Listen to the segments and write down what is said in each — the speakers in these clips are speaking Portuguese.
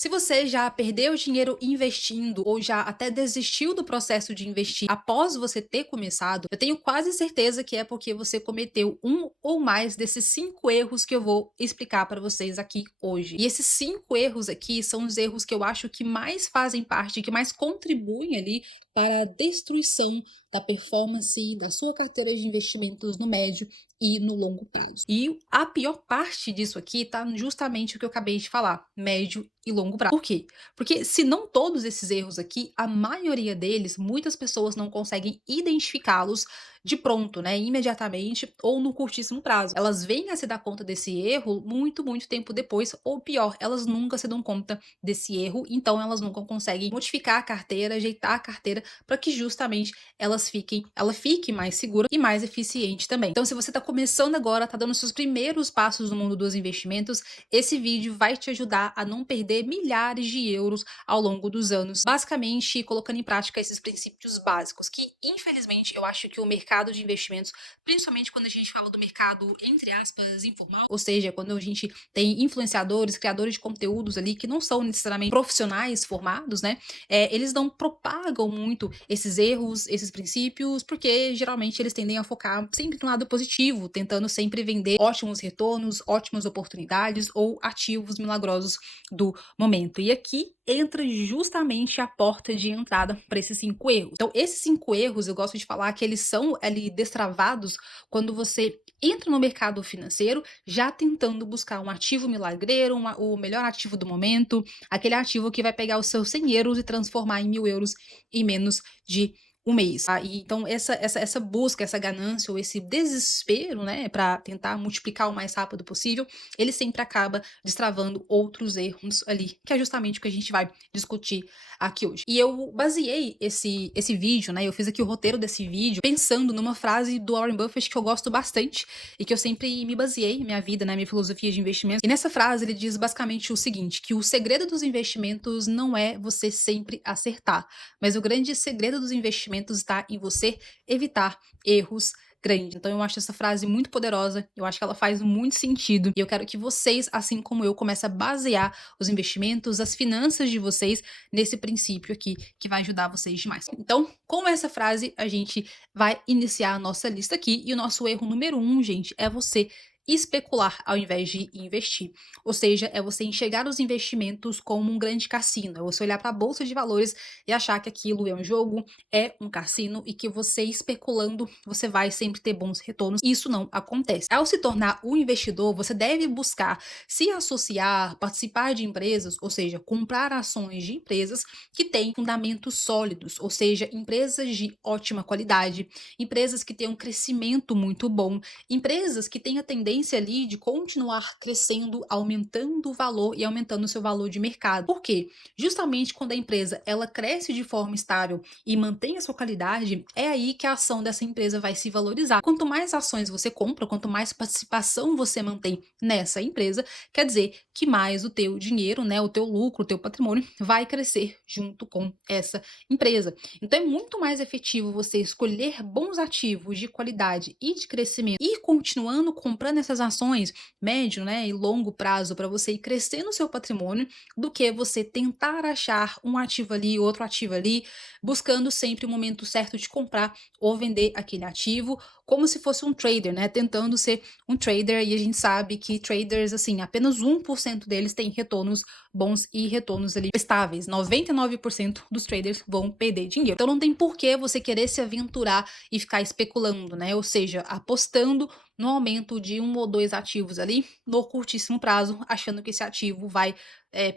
Se você já perdeu dinheiro investindo ou já até desistiu do processo de investir após você ter começado, eu tenho quase certeza que é porque você cometeu um ou mais desses 5 erros que eu vou explicar para vocês aqui hoje. E esses 5 erros aqui são os erros que eu acho que mais fazem parte, que mais contribuem ali para a destruição da performance da sua carteira de investimentos no médio e no longo prazo. E a pior parte disso aqui tá justamente o que eu acabei de falar, médio e longo prazo. Por quê? Porque se não todos esses erros aqui, a maioria deles, muitas pessoas não conseguem identificá-los de pronto, né, imediatamente ou no curtíssimo prazo. Elas vêm a se dar conta desse erro muito, muito tempo depois, ou pior, elas nunca se dão conta desse erro, então elas nunca conseguem modificar a carteira, ajeitar a carteira para que justamente ela fique mais segura e mais eficiente também. Então, se você está começando agora, está dando seus primeiros passos no mundo dos investimentos, esse vídeo vai te ajudar a não perder milhares de euros ao longo dos anos, basicamente colocando em prática esses princípios básicos, que infelizmente eu acho que o mercado de investimentos, principalmente quando a gente fala do mercado, entre aspas, informal, ou seja, quando a gente tem influenciadores, criadores de conteúdos ali que não são necessariamente profissionais formados, né? Eles não propagam muito esses erros, esses princípios, porque geralmente eles tendem a focar sempre no lado positivo, tentando sempre vender ótimos retornos, ótimas oportunidades ou ativos milagrosos do momento. E aqui entra justamente a porta de entrada para esses 5 erros. Então, esses 5 erros, eu gosto de falar que eles são ali destravados quando você entra no mercado financeiro já tentando buscar um ativo milagreiro, o melhor ativo do momento, aquele ativo que vai pegar os seus 100 euros e transformar em 1.000 euros em menos de um mês. Tá? E então, essa busca, essa ganância ou esse desespero, né, para tentar multiplicar o mais rápido possível, ele sempre acaba destravando outros erros ali, que é justamente o que a gente vai discutir aqui hoje. E eu baseei esse vídeo, né, eu fiz aqui o roteiro desse vídeo pensando numa frase do Warren Buffett que eu gosto bastante e que eu sempre me baseei minha vida, né, minha filosofia de investimento. E nessa frase ele diz basicamente o seguinte, que o segredo dos investimentos não é você sempre acertar, mas o grande segredo dos investimentos está em você evitar erros grandes. Então eu acho essa frase muito poderosa, eu acho que ela faz muito sentido e eu quero que vocês, assim como eu, comecem a basear os investimentos, as finanças de vocês nesse princípio aqui que vai ajudar vocês demais. Então, com essa frase, a gente vai iniciar a nossa lista aqui e o nosso erro número 1, gente, é você especular ao invés de investir. Ou seja, é você enxergar os investimentos como um grande cassino, é você olhar para a bolsa de valores e achar que aquilo é um jogo, é um cassino e que você especulando, você vai sempre ter bons retornos. Isso não acontece. Ao se tornar um investidor, você deve buscar se associar, participar de empresas, ou seja, comprar ações de empresas que têm fundamentos sólidos, ou seja, empresas de ótima qualidade, empresas que têm um crescimento muito bom, empresas que têm a tendência ali de continuar crescendo, aumentando o valor e aumentando o seu valor de mercado. Por quê? Justamente quando a empresa ela cresce de forma estável e mantém a sua qualidade, é aí que a ação dessa empresa vai se valorizar. Quanto mais ações você compra, quanto mais participação você mantém nessa empresa, quer dizer que mais o teu dinheiro, né, o teu lucro, o teu patrimônio vai crescer junto com essa empresa. Então é muito mais efetivo você escolher bons ativos de qualidade e de crescimento e continuando comprando essas ações médio, né, e longo prazo para você ir crescendo o seu patrimônio do que você tentar achar um ativo ali, outro ativo ali, buscando sempre o momento certo de comprar ou vender aquele ativo, como se fosse um trader, né, tentando ser um trader e a gente sabe que traders, assim, apenas 1% deles têm retornos bons e retornos ali estáveis. 99% dos traders vão perder dinheiro. Então não tem por que você querer se aventurar e ficar especulando, né? Ou seja, apostando no aumento de um ou dois ativos ali no curtíssimo prazo, achando que esse ativo vai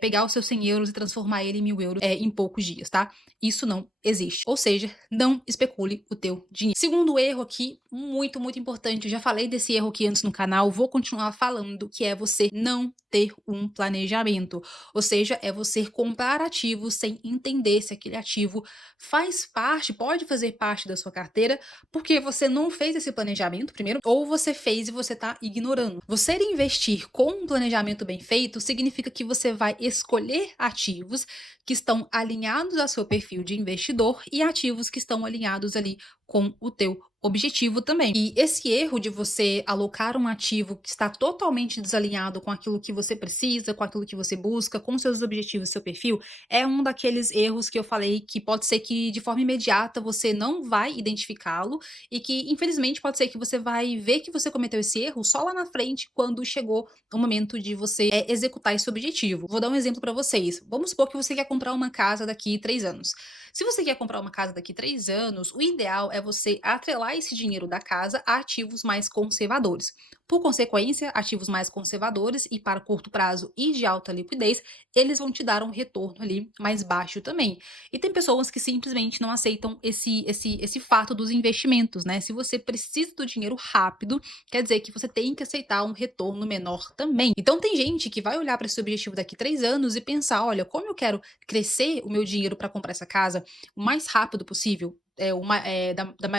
pegar os seus 100 euros e transformar ele em 1.000 euros em poucos dias, tá? Isso não existe. Ou seja, não especule o teu dinheiro. Segundo erro aqui, muito, muito importante, eu já falei desse erro aqui antes no canal, vou continuar falando, que é você não ter um planejamento. Ou seja, é você comprar ativos sem entender se aquele ativo faz parte, pode fazer parte da sua carteira, porque você não fez esse planejamento primeiro, ou você fez e você está ignorando. Você investir com um planejamento bem feito significa que você vai escolher ativos que estão alinhados ao seu perfil de investidor e ativos que estão alinhados ali com o teu objetivo também. E esse erro de você alocar um ativo que está totalmente desalinhado com aquilo que você precisa, com aquilo que você busca, com seus objetivos, seu perfil, é um daqueles erros que eu falei que pode ser que de forma imediata você não vai identificá-lo e que infelizmente pode ser que você vai ver que você cometeu esse erro só lá na frente quando chegou o momento de você executar esse objetivo. Vou dar um exemplo para vocês. Vamos supor que você quer comprar uma casa daqui 3 anos. Se você quer comprar uma casa daqui 3 anos, o ideal é você atrelar esse dinheiro da casa a ativos mais conservadores. Por consequência, ativos mais conservadores e para curto prazo e de alta liquidez, eles vão te dar um retorno ali mais baixo também. E tem pessoas que simplesmente não aceitam esse fato dos investimentos, né? Se você precisa do dinheiro rápido, quer dizer que você tem que aceitar um retorno menor também. Então tem gente que vai olhar para esse objetivo daqui 3 anos e pensar: olha, como eu quero crescer o meu dinheiro para comprar essa casa o mais rápido possível,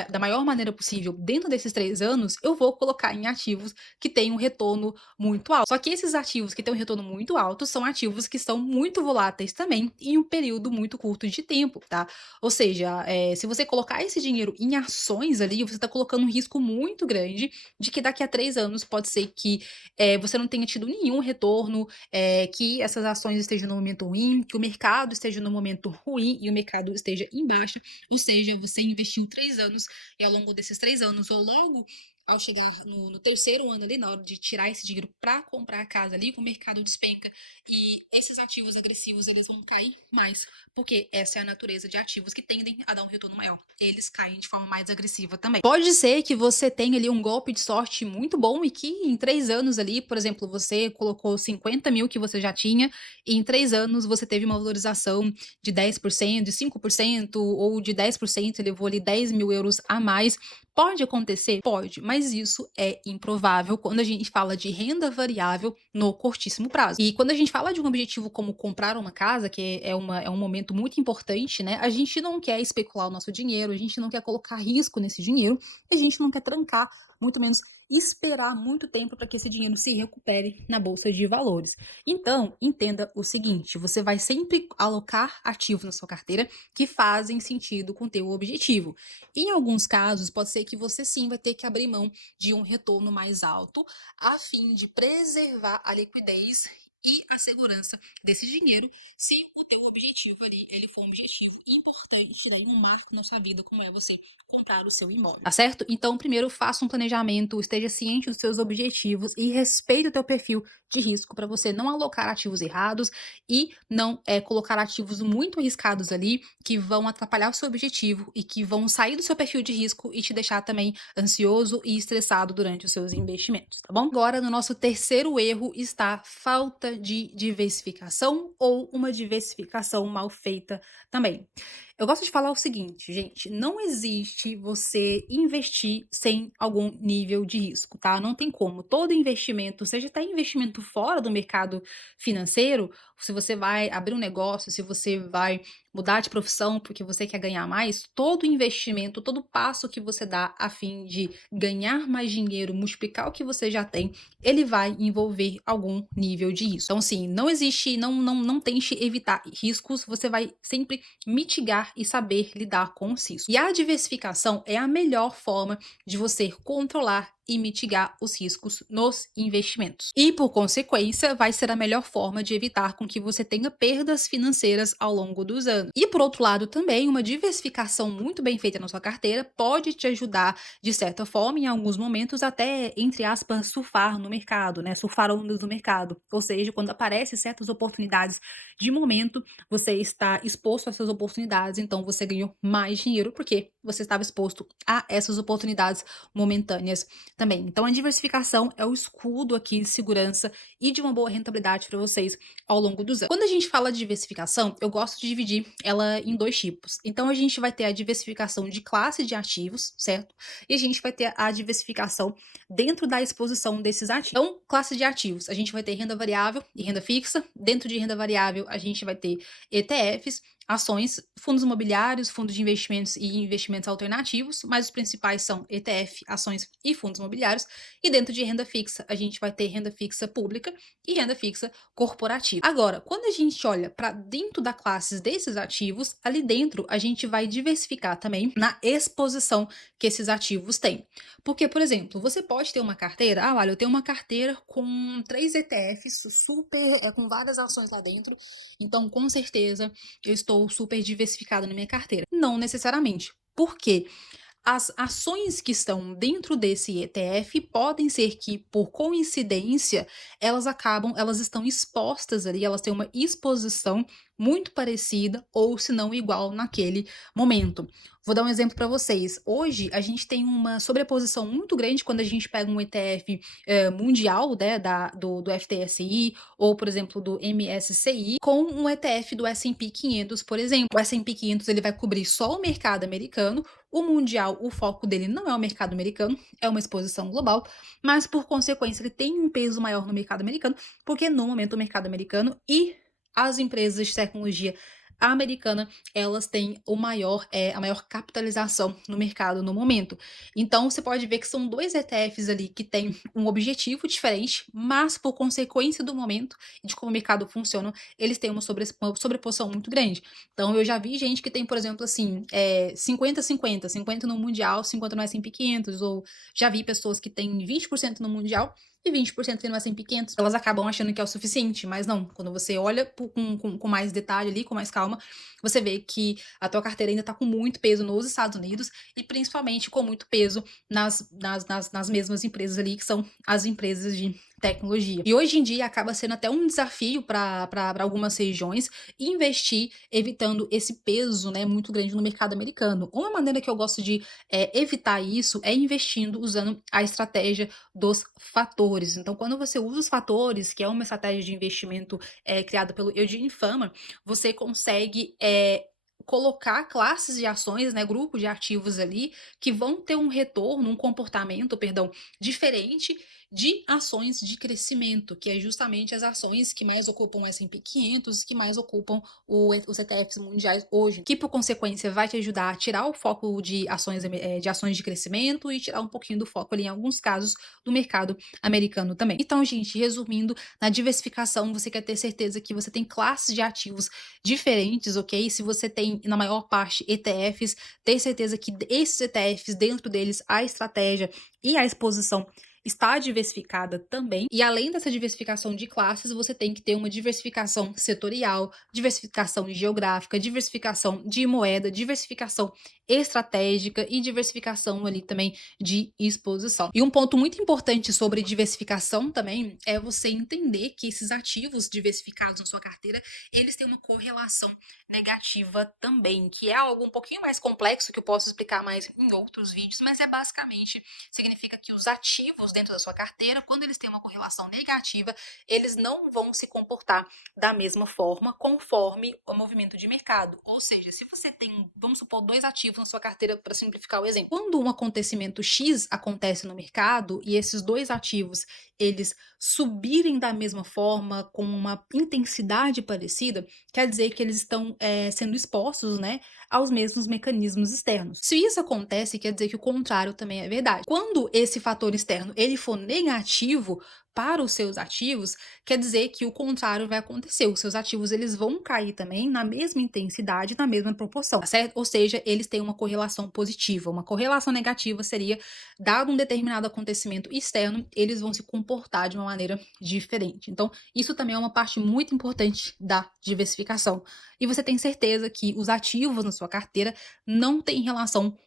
da maior maneira possível dentro desses 3 anos, eu vou colocar em ativos que têm um retorno muito alto. Só que esses ativos que têm um retorno muito alto são ativos que são muito voláteis também em um período muito curto de tempo, tá? Ou seja, se você colocar esse dinheiro em ações ali, você está colocando um risco muito grande de que daqui a 3 anos pode ser que você não tenha tido nenhum retorno, que essas ações estejam no momento ruim, que o mercado esteja no momento ruim e o mercado esteja em baixa, ou seja, você investiu 3 anos e ao longo desses 3 anos, ou logo ao chegar no terceiro ano ali, na hora de tirar esse dinheiro para comprar a casa ali, o mercado despenca e esses ativos agressivos eles vão cair mais, porque essa é a natureza de ativos que tendem a dar um retorno maior. Eles caem de forma mais agressiva também. Pode ser que você tenha ali um golpe de sorte muito bom e que em 3 anos ali, por exemplo, você colocou 50 mil que você já tinha e em 3 anos você teve uma valorização de 10%, de 5% ou de 10%, levou ali 10 mil euros a mais. Pode acontecer? Pode, mas isso é improvável quando a gente fala de renda variável no curtíssimo prazo. E quando a gente fala de um objetivo como comprar uma casa, que é um momento muito importante, né? A gente não quer especular o nosso dinheiro, a gente não quer colocar risco nesse dinheiro, a gente não quer trancar, muito menos esperar muito tempo para que esse dinheiro se recupere na bolsa de valores. Então, entenda o seguinte: você vai sempre alocar ativos na sua carteira que fazem sentido com o teu objetivo. Em alguns casos, pode ser que você sim vai ter que abrir mão de um retorno mais alto, a fim de preservar a liquidez e a segurança desse dinheiro, se o teu objetivo ali, ele for um objetivo importante, daí um marco na sua vida, como é você comprar o seu imóvel, tá certo? Então, primeiro, faça um planejamento, esteja ciente dos seus objetivos e respeite o teu perfil de risco para você não alocar ativos errados e não colocar ativos muito arriscados ali que vão atrapalhar o seu objetivo e que vão sair do seu perfil de risco e te deixar também ansioso e estressado durante os seus investimentos, tá bom? Agora, no nosso terceiro erro está falta de diversificação ou uma diversificação mal feita também. Eu gosto de falar o seguinte, gente, não existe você investir sem algum nível de risco, tá? Não tem como. Todo investimento, seja até investimento fora do mercado financeiro, se você vai abrir um negócio, se você vai mudar de profissão porque você quer ganhar mais, todo investimento, todo passo que você dá a fim de ganhar mais dinheiro, multiplicar o que você já tem, ele vai envolver algum nível de risco. Então, assim, não existe, não tente evitar riscos, você vai sempre mitigar e saber lidar com os riscos. E a diversificação é a melhor forma de você controlar e mitigar os riscos nos investimentos. E, por consequência, vai ser a melhor forma de evitar com que você tenha perdas financeiras ao longo dos anos. E, por outro lado, também uma diversificação muito bem feita na sua carteira pode te ajudar, de certa forma, em alguns momentos, até, entre aspas, surfar no mercado, né? Surfar ondas no mercado. Ou seja, quando aparecem certas oportunidades de momento, você está exposto a essas oportunidades, então você ganhou mais dinheiro porque você estava exposto a essas oportunidades momentâneas também. Então, a diversificação é o escudo aqui de segurança e de uma boa rentabilidade para vocês ao longo dos anos. Quando a gente fala de diversificação, eu gosto de dividir ela em dois tipos. Então, a gente vai ter a diversificação de classe de ativos, certo? E a gente vai ter a diversificação dentro da exposição desses ativos. Então, classe de ativos, a gente vai ter renda variável e renda fixa. Dentro de renda variável, a gente vai ter ETFs. ações, fundos imobiliários, fundos de investimentos e investimentos alternativos, mas os principais são ETF, ações e fundos imobiliários. E dentro de renda fixa, a gente vai ter renda fixa pública e renda fixa corporativa. Agora, quando a gente olha para dentro da classe desses ativos, ali dentro a gente vai diversificar também na exposição que esses ativos têm. Porque, por exemplo, você pode ter uma carteira, olha, eu tenho uma carteira com 3 ETFs super, com várias ações lá dentro, então com certeza eu estou super diversificada na minha carteira. Não necessariamente. Por quê? As ações que estão dentro desse ETF podem ser que, por coincidência, elas estão expostas ali, elas têm uma exposição muito parecida ou se não igual naquele momento. Vou dar um exemplo para vocês. Hoje a gente tem uma sobreposição muito grande quando a gente pega um ETF mundial, né, do FTSI ou, por exemplo, do MSCI com um ETF do S&P 500, por exemplo. O S&P 500 ele vai cobrir só o mercado americano. O mundial, o foco dele não é o mercado americano, é uma exposição global, mas por consequência ele tem um peso maior no mercado americano, porque no momento o mercado americano e as empresas de tecnologia americana, elas têm a maior capitalização no mercado no momento. Então você pode ver que são 2 ETFs ali que têm um objetivo diferente, mas por consequência do momento e de como o mercado funciona, eles têm uma sobreposição muito grande. Então eu já vi gente que tem, por exemplo, assim, 50-50, 50 no mundial, 50 no S&P 500, ou já vi pessoas que têm 20% no mundial e 20% no S&P 500. Elas acabam achando que é o suficiente, mas não. Quando você olha com mais detalhe ali, com mais calma, você vê que a tua carteira ainda está com muito peso nos Estados Unidos e principalmente com muito peso nas mesmas empresas ali, que são as empresas de tecnologia. E hoje em dia acaba sendo até um desafio para algumas regiões investir evitando esse peso, né, muito grande no mercado americano. Uma maneira que eu gosto de evitar isso é investindo usando a estratégia dos fatores. Então, quando você usa os fatores, que é uma estratégia de investimento criada pelo Eugene Fama, você consegue colocar classes de ações, né, grupos de ativos ali, que vão ter um retorno, um comportamento, perdão, diferente de ações de crescimento, que é justamente as ações que mais ocupam o S&P 500, que mais ocupam os ETFs mundiais hoje, que por consequência vai te ajudar a tirar o foco de ações de crescimento e tirar um pouquinho do foco ali, em alguns casos, do mercado americano também. Então, gente, resumindo, na diversificação você quer ter certeza que você tem classes de ativos diferentes, ok? Se você tem, na maior parte, ETFs, ter certeza que esses ETFs, dentro deles, a estratégia e a exposição está diversificada também. E além dessa diversificação de classes, você tem que ter uma diversificação setorial, diversificação geográfica, diversificação de moeda, diversificação estratégica e diversificação ali também de exposição. E um ponto muito importante sobre diversificação também é você entender que esses ativos diversificados na sua carteira, eles têm uma correlação negativa também, que é algo um pouquinho mais complexo que eu posso explicar mais em outros vídeos, mas basicamente significa que os ativos dentro da sua carteira, quando eles têm uma correlação negativa, eles não vão se comportar da mesma forma conforme o movimento de mercado. Ou seja, se você tem, vamos supor, 2 ativos na sua carteira, para simplificar o exemplo. Quando um acontecimento X acontece no mercado e esses 2 ativos, eles subirem da mesma forma, com uma intensidade parecida, quer dizer que eles estão sendo expostos, né, aos mesmos mecanismos externos. Se isso acontece, quer dizer que o contrário também é verdade. Quando esse fator externo ele for negativo para os seus ativos, quer dizer que o contrário vai acontecer. Os seus ativos eles vão cair também na mesma intensidade, na mesma proporção, tá certo? Ou seja, eles têm uma correlação positiva. Uma correlação negativa seria, dado um determinado acontecimento externo, eles vão se comportar de uma maneira diferente. Então, isso também é uma parte muito importante da diversificação. E você tem certeza que os ativos na sua carteira não têm relação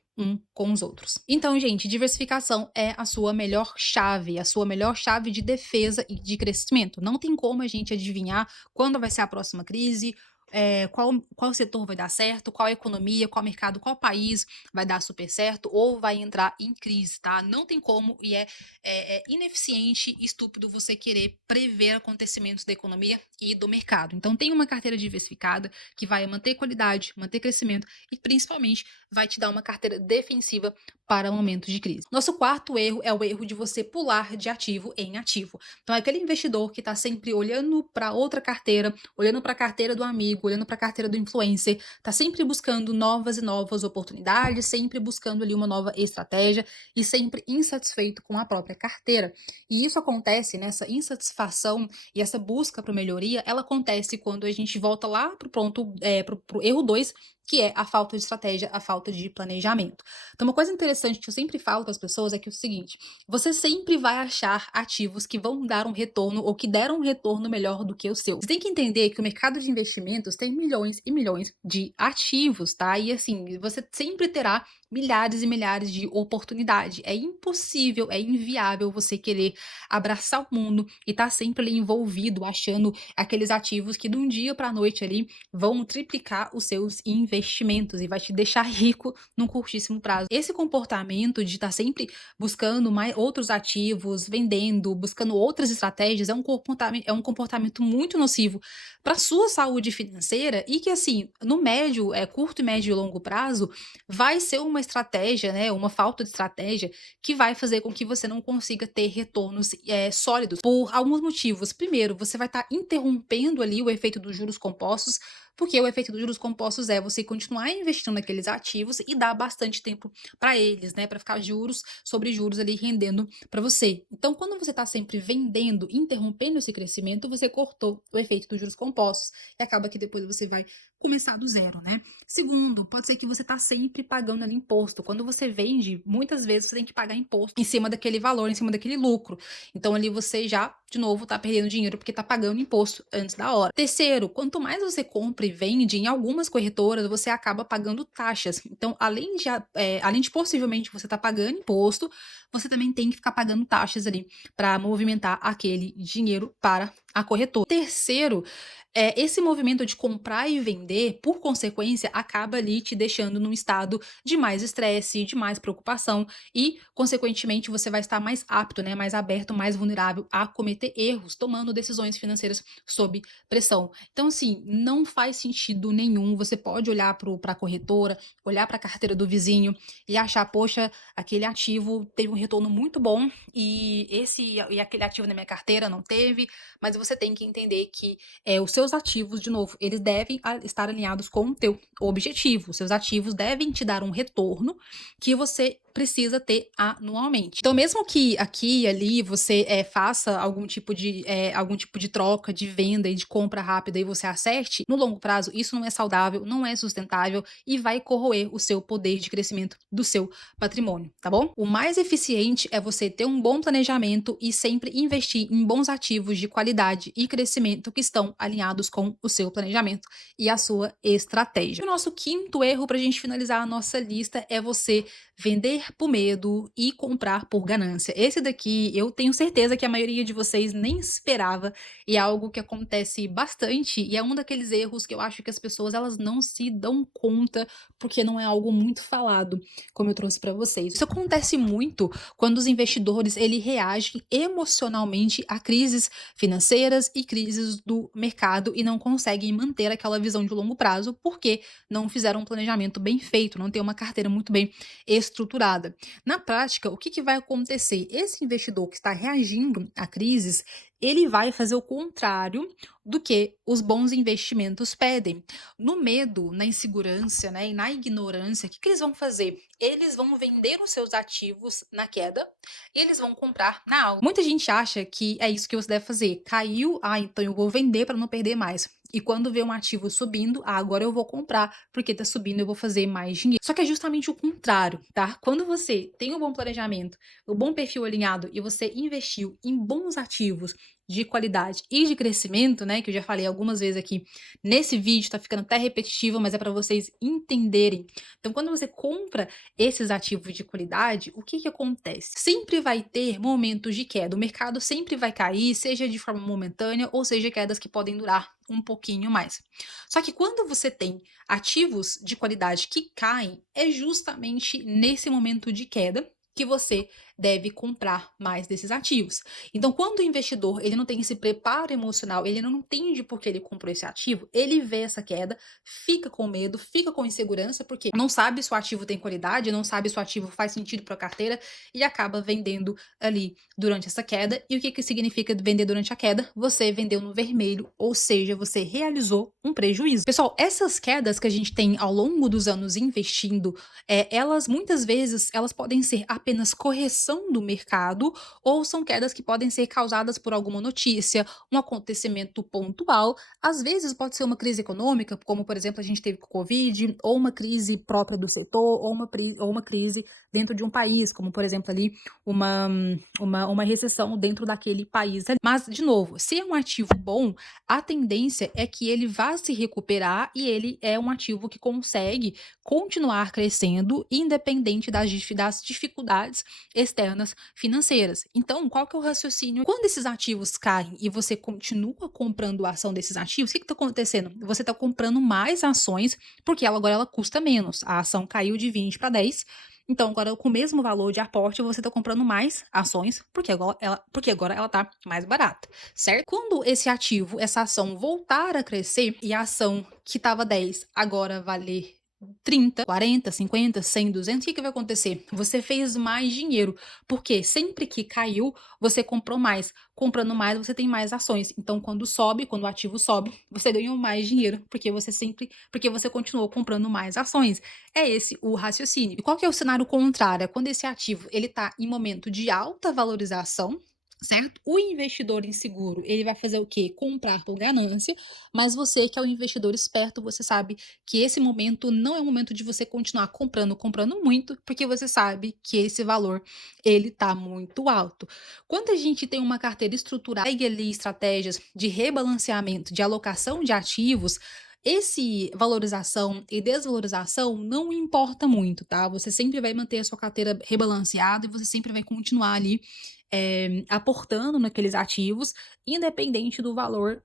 com os outros. Então, gente, diversificação é a sua melhor chave de defesa e de crescimento. Não tem como a gente adivinhar quando vai ser a próxima crise, qual setor vai dar certo, qual economia, qual mercado, qual país vai dar super certo ou vai entrar em crise, tá? Não tem como e é ineficiente e estúpido você querer prever acontecimentos da economia e do mercado. Então, tem uma carteira diversificada que vai manter qualidade, manter crescimento e principalmente vai te dar uma carteira defensiva para momentos de crise. Nosso quarto erro é o erro de você pular de ativo em ativo. Então, é aquele investidor que está sempre olhando para outra carteira, olhando para a carteira do amigo, amigo, olhando para a carteira do influencer, tá sempre buscando novas e novas oportunidades, sempre buscando ali uma nova estratégia e sempre insatisfeito com a própria carteira. E isso acontece, nessa insatisfação e essa busca por melhoria, ela acontece quando a gente volta lá pro ponto, pro erro 2, que é a falta de estratégia, a falta de planejamento. Então, uma coisa interessante que eu sempre falo para as pessoas é que é o seguinte: você sempre vai achar ativos que vão dar um retorno ou que deram um retorno melhor do que o seu. Você tem que entender que o mercado de investimentos tem milhões e milhões de ativos, tá? E assim, você sempre terá milhares e milhares de oportunidades. É impossível, é inviável você querer abraçar o mundo e estar sempre ali envolvido, achando aqueles ativos que de um dia para a noite ali vão triplicar os seus investimentos e vai te deixar rico num curtíssimo prazo. Esse comportamento de estar sempre buscando mais outros ativos, vendendo, buscando outras estratégias, é um comportamento muito nocivo para sua saúde financeira e que, assim, no médio, curto e médio e longo prazo, vai ser uma estratégia, né, uma falta de estratégia que vai fazer com que você não consiga ter retornos sólidos por alguns motivos. Primeiro, você vai estar interrompendo ali o efeito dos juros compostos, porque o efeito dos juros compostos é você continuar investindo naqueles ativos e dar bastante tempo para eles, né, para ficar juros sobre juros ali rendendo para você. Então, quando você está sempre vendendo, interrompendo esse crescimento, você cortou o efeito dos juros compostos e acaba que depois você vai começar do zero, né? Segundo, pode ser que você está sempre pagando ali imposto. Quando você vende, muitas vezes você tem que pagar imposto em cima daquele valor, em cima daquele lucro. Então ali você já, de novo, está perdendo dinheiro porque está pagando imposto antes da hora. Terceiro, quanto mais você compra e vende, em algumas corretoras você acaba pagando taxas. Então, além de possivelmente você estar pagando imposto, você também tem que ficar pagando taxas ali para movimentar aquele dinheiro para a corretora. Terceiro, esse movimento de comprar e vender, por consequência, acaba ali te deixando num estado de mais estresse, de mais preocupação e, consequentemente, você vai estar mais apto, né, mais aberto, mais vulnerável a cometer erros, tomando decisões financeiras sob pressão. Então, assim, não faz sentido nenhum. Você pode olhar para a corretora, olhar para a carteira do vizinho e achar, poxa, aquele ativo teve um retorno muito bom e aquele ativo na minha carteira não teve, mas você tem que entender que os seus ativos, de novo, eles devem estar alinhados com o teu objetivo. Os seus ativos devem te dar um retorno que você precisa ter anualmente. Então, mesmo que aqui e ali você faça algum tipo de troca, de venda e de compra rápida e você acerte, no longo prazo isso não é saudável, não é sustentável e vai corroer o seu poder de crescimento do seu patrimônio, tá bom? O mais eficiente é você ter um bom planejamento e sempre investir em bons ativos de qualidade e crescimento que estão alinhados com o seu planejamento e a sua estratégia. O nosso quinto erro para a gente finalizar a nossa lista é você vender por medo e comprar por ganância. Esse daqui eu tenho certeza que a maioria de vocês nem esperava e é algo que acontece bastante e é um daqueles erros que eu acho que as pessoas elas não se dão conta porque não é algo muito falado, como eu trouxe para vocês. Isso acontece muito quando os investidores ele reagem emocionalmente a crises financeiras e crises do mercado e não conseguem manter aquela visão de longo prazo porque não fizeram um planejamento bem feito, não tem uma carteira muito bem estruturada. Na prática, o que que vai acontecer? Esse investidor que está reagindo a crises, ele vai fazer o contrário do que os bons investimentos pedem. No medo, na insegurança, né, e na ignorância, o que que eles vão fazer? Eles vão vender os seus ativos na queda e eles vão comprar na alta. Muita gente acha que é isso que você deve fazer. Caiu, então eu vou vender para não perder mais. E quando vê um ativo subindo, agora eu vou comprar, porque tá subindo, eu vou fazer mais dinheiro. Só que é justamente o contrário, tá? Quando você tem um bom planejamento, um bom perfil alinhado e você investiu em bons ativos de qualidade e de crescimento, né, que eu já falei algumas vezes aqui nesse vídeo, tá ficando até repetitivo, mas é para vocês entenderem. Então, quando você compra esses ativos de qualidade, o que que acontece? Sempre vai ter momentos de queda, o mercado sempre vai cair, seja de forma momentânea ou seja quedas que podem durar um pouquinho mais. Só que quando você tem ativos de qualidade que caem, é justamente nesse momento de queda que você deve comprar mais desses ativos. Então, quando o investidor ele não tem esse preparo emocional, ele não entende por que ele comprou esse ativo, ele vê essa queda, fica com medo, fica com insegurança, porque não sabe se o ativo tem qualidade, não sabe se o ativo faz sentido para a carteira e acaba vendendo ali durante essa queda. E o que significa vender durante a queda? Você vendeu no vermelho, ou seja, você realizou um prejuízo. Pessoal, essas quedas que a gente tem ao longo dos anos investindo, elas muitas vezes elas podem ser apenas correção do mercado ou são quedas que podem ser causadas por alguma notícia, um acontecimento pontual. Às vezes pode ser uma crise econômica, como por exemplo a gente teve com o Covid, ou uma crise própria do setor, ou uma crise dentro de um país, como por exemplo ali uma, uma recessão dentro daquele país. Mas, de novo, se é um ativo bom, a tendência é que ele vá se recuperar e ele é um ativo que consegue continuar crescendo, independente das dificuldades externas financeiras. Então, qual que é o raciocínio? Quando esses ativos caem e você continua comprando a ação desses ativos, o que está acontecendo? Você está comprando mais ações porque ela agora ela custa menos. A ação caiu de 20 para 10. Então, agora com o mesmo valor de aporte, você está comprando mais ações porque agora ela está mais barata, certo? Quando esse ativo, essa ação voltar a crescer e a ação que estava 10 agora valer 30, 40, 50, 100, 200, o que vai acontecer? Você fez mais dinheiro, porque sempre que caiu, você comprou mais. Comprando mais, você tem mais ações. Então, quando o ativo sobe, você ganhou mais dinheiro, porque você continuou comprando mais ações. É esse o raciocínio. E qual que é o cenário contrário? É quando esse ativo, ele tá em momento de alta valorização, certo? O investidor inseguro, ele vai fazer o quê? Comprar por ganância, mas você que é o investidor esperto, você sabe que esse momento não é o momento de você continuar comprando muito, porque você sabe que esse valor, ele tá muito alto. Quando a gente tem uma carteira estruturada, segue ali estratégias de rebalanceamento, de alocação de ativos, esse valorização e desvalorização não importa muito, tá? Você sempre vai manter a sua carteira rebalanceada e você sempre vai continuar ali aportando naqueles ativos, independente do valor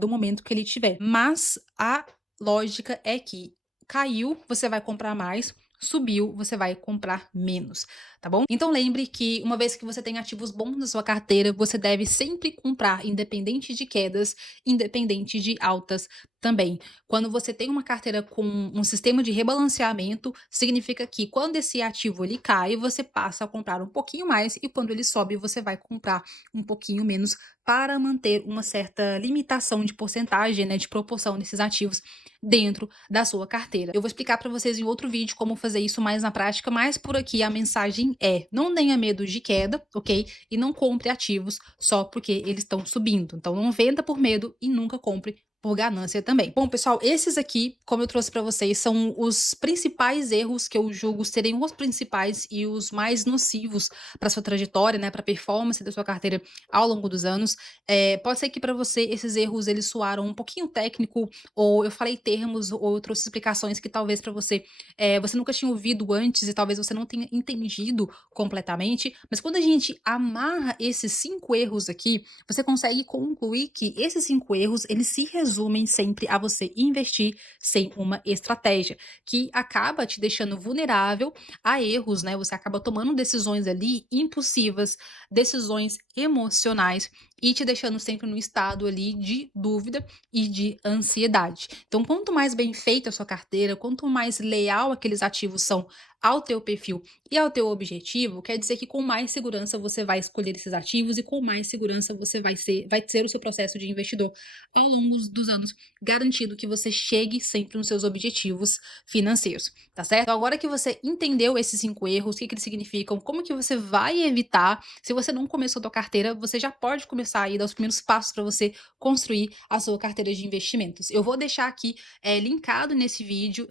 do momento que ele tiver. Mas a lógica é que caiu, você vai comprar mais, subiu, você vai comprar menos, tá bom? Então lembre que uma vez que você tem ativos bons na sua carteira, você deve sempre comprar, independente de quedas, independente de altas também. Quando você tem uma carteira com um sistema de rebalanceamento, significa que quando esse ativo ele cai, você passa a comprar um pouquinho mais e quando ele sobe, você vai comprar um pouquinho menos para manter uma certa limitação de porcentagem, né, de proporção desses ativos dentro da sua carteira. Eu vou explicar para vocês em outro vídeo como fazer isso mais na prática, mas por aqui a mensagem é: não tenha medo de queda, ok? E não compre ativos só porque eles estão subindo. Então não venda por medo e nunca compre por ganância também. Bom, pessoal, esses aqui, como eu trouxe para vocês, são os principais erros que eu julgo serem os principais e os mais nocivos para sua trajetória, né, para a performance da sua carteira ao longo dos anos. Pode ser que para você esses erros eles soaram um pouquinho técnico, ou eu falei termos, ou eu trouxe explicações que talvez para você você nunca tinha ouvido antes e talvez você não tenha entendido completamente. Mas quando a gente amarra esses 5 erros aqui, você consegue concluir que esses 5 erros, eles se resumem sempre a você investir sem uma estratégia, que acaba te deixando vulnerável a erros, né? Você acaba tomando decisões ali impulsivas, decisões emocionais e te deixando sempre no estado ali de dúvida e de ansiedade. Então, quanto mais bem feita a sua carteira, quanto mais leal aqueles ativos são ao teu perfil e ao teu objetivo, quer dizer que com mais segurança você vai escolher esses ativos e com mais segurança você vai ser o seu processo de investidor ao longo dos anos, garantindo que você chegue sempre nos seus objetivos financeiros, tá certo? Então, agora que você entendeu esses 5 erros, o que eles significam, como que você vai evitar, se você não começou a tua carteira, você já pode começar a dar os primeiros passos para você construir a sua carteira de investimentos. Eu vou deixar aqui linkado nesse vídeo,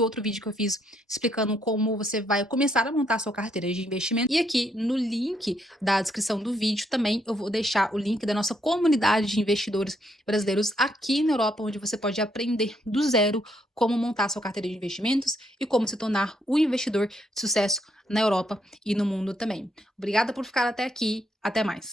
outro vídeo que eu fiz explicando como você vai começar a montar a sua carteira de investimento. E aqui no link da descrição do vídeo também eu vou deixar o link da nossa comunidade de investidores brasileiros aqui na Europa, onde você pode aprender do zero como montar a sua carteira de investimentos e como se tornar o investidor de sucesso na Europa e no mundo também. Obrigada por ficar até aqui. Até mais.